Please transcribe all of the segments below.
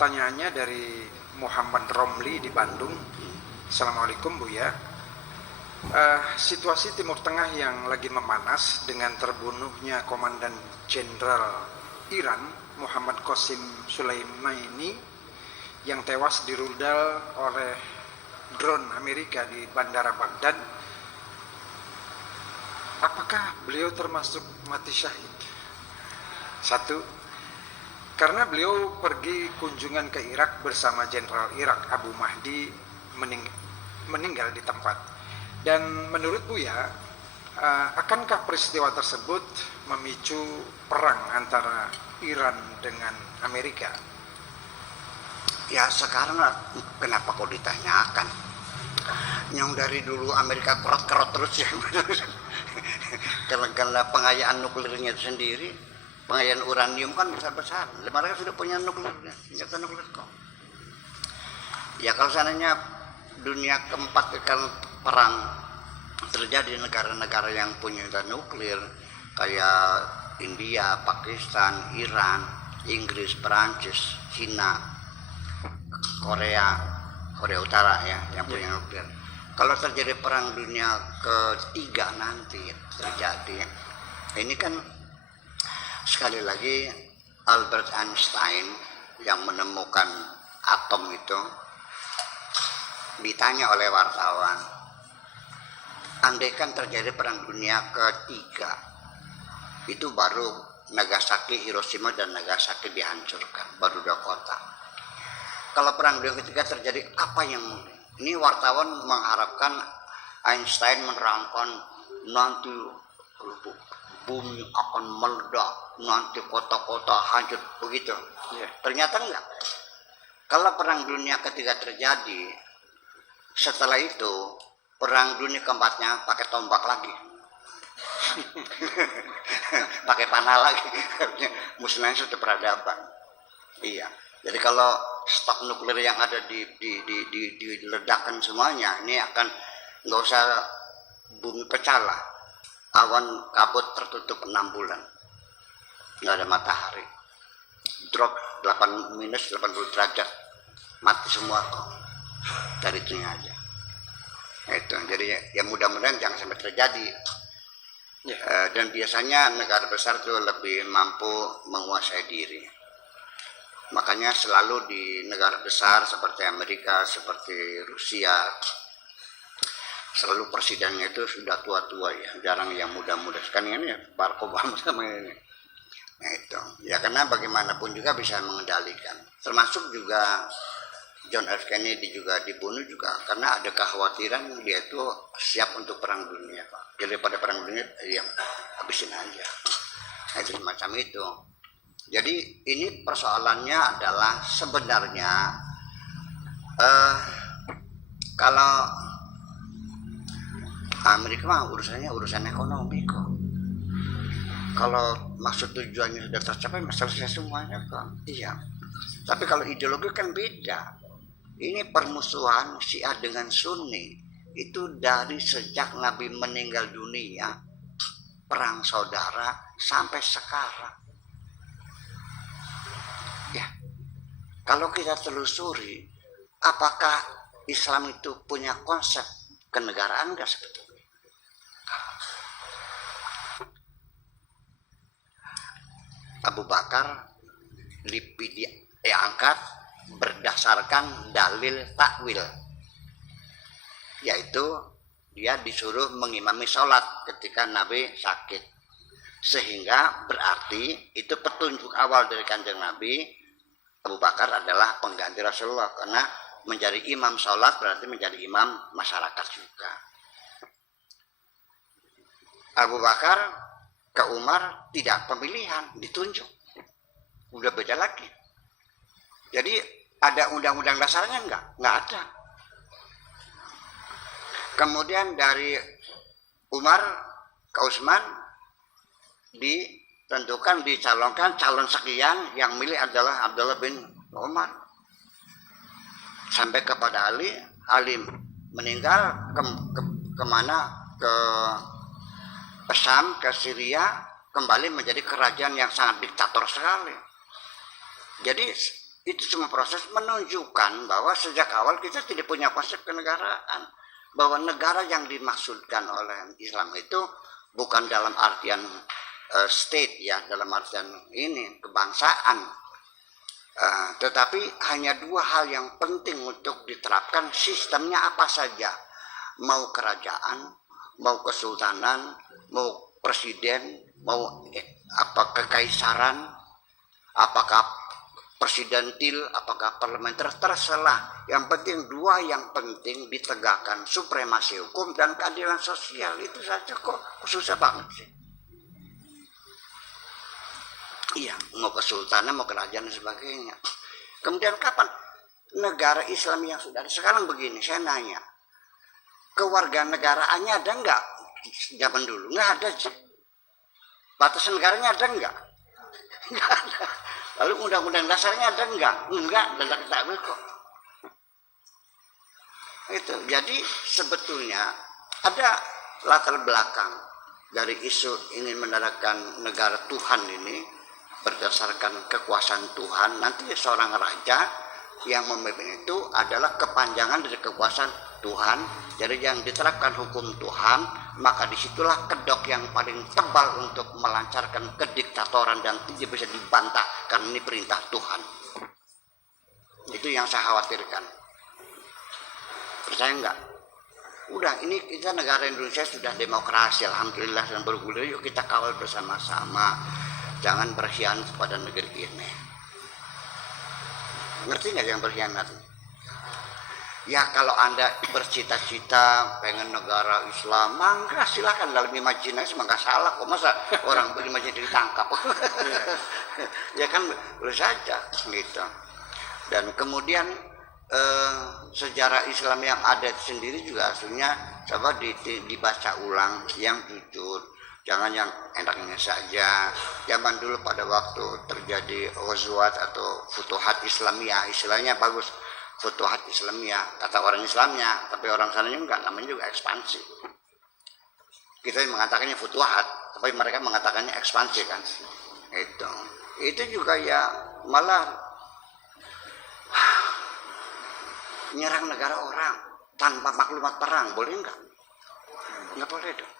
Pertanyaannya dari Muhammad Romli di Bandung. Assalamualaikum Buya. Situasi Timur Tengah yang lagi memanas dengan terbunuhnya Komandan Jenderal Iran Muhammad Qasim Soleimani yang tewas dirudal oleh drone Amerika di Bandara Baghdad. Apakah beliau termasuk mati syahid? Satu, karena beliau pergi kunjungan ke Irak bersama Jenderal Irak Abu Mahdi meninggal di tempat. Dan menurut Buya, akankah peristiwa tersebut memicu perang antara Iran dengan Amerika? Ya sekarang kenapa kau ditanyakan? Yang dari dulu Amerika kerot-kerot terus ya. Karena pengayaan nuklirnya itu sendiri, pengayaan uranium kan besar-besar. Mereka sudah punya nuklirnya, senjata nuklir kok. Ya kalau seandainya dunia keempat akan perang terjadi negara-negara yang punya senjata nuklir kayak India, Pakistan, Iran, Inggris, Perancis, Cina, Korea Utara ya yang punya nuklir. Kalau terjadi perang dunia ketiga nanti terjadi, ini kan sekali lagi Albert Einstein yang menemukan atom itu ditanya oleh wartawan, andaikan terjadi perang dunia ketiga, itu baru Nagasaki, Hiroshima dan Nagasaki dihancurkan, baru 2 kota. Kalau perang dunia ketiga terjadi, apa yang mungkin? Ini wartawan mengharapkan Einstein menerangkan nanti bumi akan meledak, nanti kota-kota hancur, begitu. Yeah. Ternyata enggak. Kalau perang dunia ketiga terjadi, setelah itu perang dunia keempatnya pakai tombak lagi. Pakai panah lagi. Muslimnya sudah peradaban. Iya. Jadi kalau stok nuklir yang ada diledakkan semuanya, ini akan nggak usah bumi pecah lah. Awan kabut tertutup 6 bulan, nggak ada matahari, drop 80 derajat, mati semua kok. Dari itu aja. Itu jadi ya mudah-mudahan jangan sampai terjadi. Dan biasanya negara besar itu lebih mampu menguasai diri. Makanya selalu di negara besar seperti Amerika, seperti Rusia, selalu presidennya itu sudah tua-tua ya, jarang yang muda-muda. Sekarang ini Barack Obama sama ini. Nah itu, ya karena bagaimanapun juga bisa mengendalikan. Termasuk juga John F. Kennedy juga dibunuh juga karena ada kekhawatiran dia itu siap untuk perang dunia, Pak. Jadi pada perang dunia ya habisin aja. Nah, itu semacam itu. Jadi ini persoalannya adalah sebenarnya kalau Amerika mah urusan ekonomi kok. Kalau maksud tujuannya sudah tercapai, selesai semuanya kok. Iya. Tapi kalau ideologi kan beda. Ini permusuhan Syiah dengan Sunni itu dari sejak Nabi meninggal dunia, perang saudara sampai sekarang. Ya, kalau kita telusuri, apakah Islam itu punya konsep kenegaraan enggak sebetulnya? Abu Bakar diangkat berdasarkan dalil takwil, yaitu dia disuruh mengimami sholat ketika Nabi sakit, sehingga berarti itu petunjuk awal dari Kanjeng Nabi. Abu Bakar adalah pengganti Rasulullah karena menjadi imam sholat berarti menjadi imam masyarakat juga. Abu Bakar ke Umar tidak pemilihan, ditunjuk. Udah beda lagi. Jadi ada undang-undang dasarnya enggak ada. Kemudian dari Umar ke Utsman ditentukan, dicalonkan calon sekian, yang milih adalah Abdullah bin Umar. Sampai kepada Ali meninggal kemana? Ke Syam, ke Syria, kembali menjadi kerajaan yang sangat diktator sekali. Jadi Itu semua proses menunjukkan bahwa sejak awal kita tidak punya konsep kenegaraan. Bahwa negara yang dimaksudkan oleh Islam itu bukan dalam artian state ya, dalam artian ini kebangsaan. Tetapi hanya dua hal yang penting untuk diterapkan, sistemnya apa saja. Mau kerajaan, mau kesultanan, mau presiden, mau apa kekaisaran, apakah presidentil, apakah parlementer, terserah. Yang penting dua yang penting ditegakkan, supremasi hukum dan keadilan sosial. Itu saja kok, susah banget sih. Iya, mau kesultanan, mau kerajaan dan sebagainya. Kemudian kapan negara Islam yang sudah ada? Sekarang begini, saya nanya, kewarganegaraannya ada enggak? Zaman dulu enggak ada sih. Batasan negaranya ada enggak? Enggak ada. Lalu undang-undang dasarnya ada enggak? Enggak, dan tak kok. Itu. Jadi sebetulnya ada latar belakang dari isu ingin mendaratkan negara Tuhan ini berdasarkan kekuasaan Tuhan. Nanti seorang raja yang memimpin itu adalah kepanjangan dari kekuasaan Tuhan. Jadi yang diterapkan hukum Tuhan, maka disitulah kedok yang paling tebal untuk melancarkan kediktatoran dan tidak bisa dibantah karena ini perintah Tuhan. Itu yang saya khawatirkan. Percaya enggak? Udah, ini kita negara Indonesia sudah demokrasi, alhamdulillah, dan bergulir. Yuk kita kawal bersama-sama. Jangan berkhianat kepada negeri ini. Ngerti nggak yang berkhianat? Ya kalau Anda bercita-cita pengen negara Islam, mangga silakan dalam imajinasi, mangga salah kok, masa orang berimajinasi ditangkap. Ya kan boleh saja gitu. Dan kemudian sejarah Islam yang ada sendiri juga aslinya coba dibaca ulang yang jujur. Jangan yang enaknya saja. Zaman dulu pada waktu terjadi ghazwat atau futuhat Islamiyah, istilahnya bagus, futuhat Islamiyah, kata orang Islamnya, tapi orang sananya enggak, namanya juga ekspansi. Kita mengatakannya futuhat, tapi mereka mengatakannya ekspansi kan. Itu juga ya malah nyerang negara orang tanpa maklumat perang, boleh enggak? Enggak boleh dong.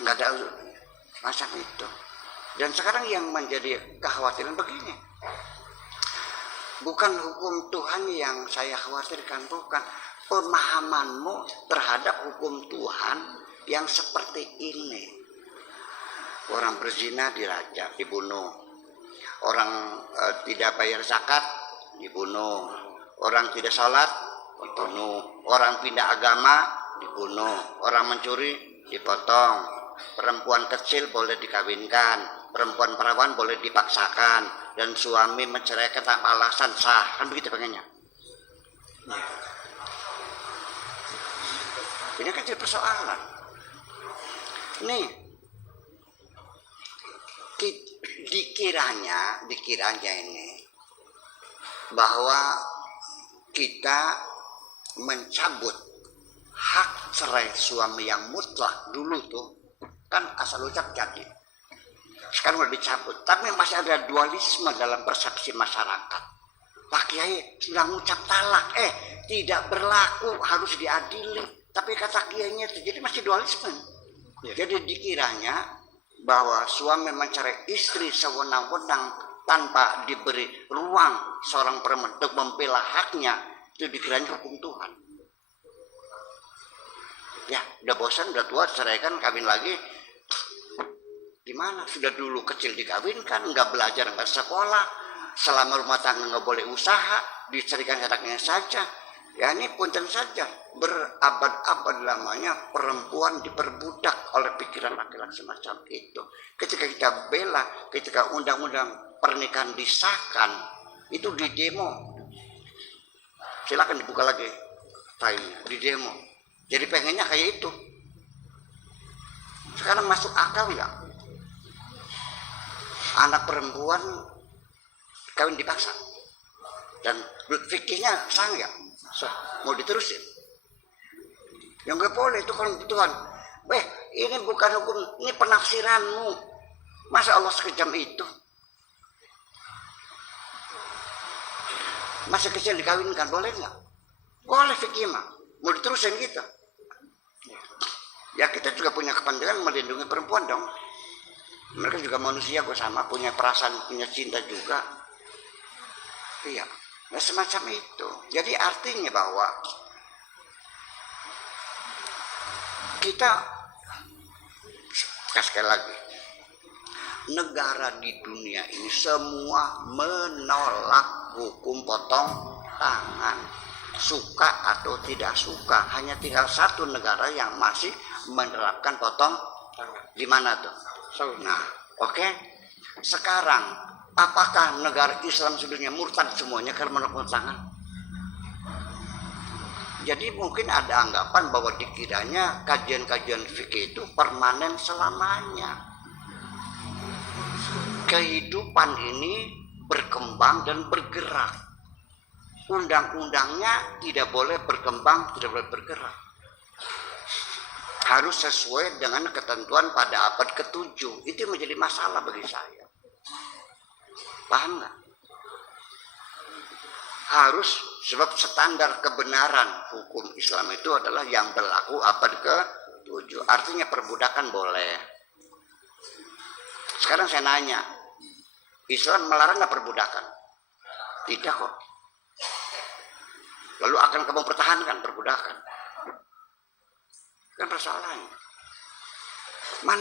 Enggak ada macam itu. Dan sekarang yang menjadi kekhawatiran begini, bukan hukum Tuhan yang saya khawatirkan, bukan pemahamanmu terhadap hukum Tuhan yang seperti ini. Orang berzina dirajam, dibunuh. Orang tidak bayar zakat, dibunuh. Orang tidak sholat, dibunuh. Orang pindah agama, dibunuh. Orang mencuri, dipotong. Perempuan kecil boleh dikawinkan, perempuan perawan boleh dipaksakan, dan suami menceraikan tanpa alasan sah, kan begitu pengennya. Ini kan jadi persoalan. Nih, dikiranya ini bahwa kita mencabut hak cerai suami yang mutlak dulu tuh kan asal ucap jadi. Sekarang udah dicabut, tapi masih ada dualisme dalam persepsi masyarakat. Pak Kiai sudah mengucap talak, tidak berlaku, harus diadili. Tapi kata Kiainya terjadi masih dualisme. Jadi dikiranya bahwa suami mencari istri sewenang-wenang tanpa diberi ruang seorang perempuan untuk membela haknya, itu dikiranya hukum Tuhan. Ya, udah bosan, udah tua, ceraikan, kawin lagi. Gimana? Sudah dulu kecil dikawinkan, nggak belajar, nggak sekolah, selama rumah tangga nggak boleh usaha, dicarikan anaknya saja. Ya ini punten saja, berabad-abad lamanya perempuan diperbudak oleh pikiran laki-laki semacam itu. Ketika kita bela, ketika undang-undang pernikahan disahkan, itu di demo. Silakan dibuka lagi filenya, di demo. Jadi pengennya kayak itu. Sekarang masuk akal nggak? Anak perempuan kawin dipaksa, dan fikihnya sah nggak? Mau diterusin? Yang nggak boleh itu kan Tuhan. Ini bukan hukum, ini penafsiranmu. Masa Allah sekejam itu? masih kecil dikawinkan, boleh nggak? Boleh fikih mah. Mau diterusin gitu. Ya kita juga punya kepentingan melindungi perempuan dong. Mereka juga manusia kok, sama, punya perasaan, punya cinta juga. Iya, nah, semacam itu. Jadi artinya bahwa kita, sekali lagi, negara di dunia ini semua menolak hukum potong tangan, suka atau tidak suka. Hanya tinggal satu negara yang masih menerapkan potong tangan. Di mana tuh? Nah, oke. Sekarang, apakah negara Islam seluruhnya murtad semuanya karena menolak potong tangan? Jadi mungkin ada anggapan bahwa dikiranya kajian-kajian fikih itu permanen selamanya. Kehidupan ini berkembang dan bergerak. Undang-undangnya tidak boleh berkembang, tidak boleh bergerak. Harus sesuai dengan ketentuan pada abad ke-7. Itu menjadi masalah bagi saya. Paham nggak? Harus, sebab standar kebenaran hukum Islam itu adalah yang berlaku abad ke-7. Artinya perbudakan boleh. Sekarang saya nanya, Islam melarang nggak perbudakan? Tidak kok. Lalu akan kamu pertahankan perbudakan? Kan persoalannya. Mana